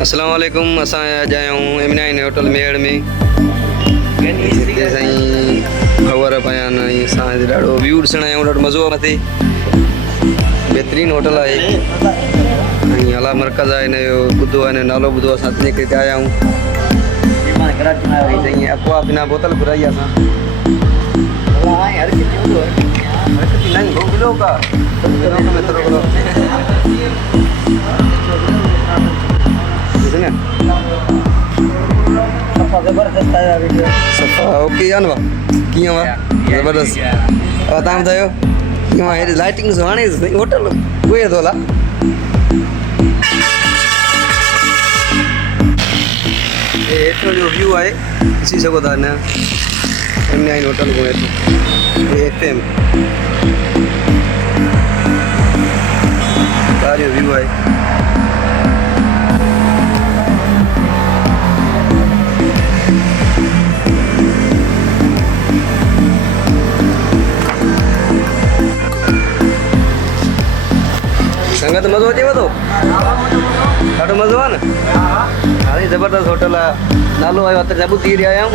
अस्सलाम वालेकुम। असां अॼु आया आहियूं M9 होटल मेड़ में। हिते साईं ख़बर पिया आहिनि असां ॾाढो व्यू ॾिसण आया आहियूं, ॾाढो मज़ो आहे मथे। बहितरीनु होटल आहे ऐं अला मर्कज़ आहे, हिन जो ॿुधो आहे, हिन जो नालो ॿुधो, असां तंहिं करे आया आहियूं। साईं अक्वा बिना बोतल घुराई असां। नहीं वो किलो का में थोड़ा किलो कितने सफा जबरदस्त आया वीडियो सफा ओके जानवा किया वा जबरदस्त बता बतायो किया है लाइटिंग सुहानी होटल कोई दोला ये तो जो व्यू है इसी से को दाना M9 होटल को है ये FM सारे व्यू है। संगत मज़ो अचेव थो, ॾाढो मज़ो आहे न। हाणे ज़बरदस्त होटल आहे, नालो आयो आहे, सबूत थी रहिया आहियूं।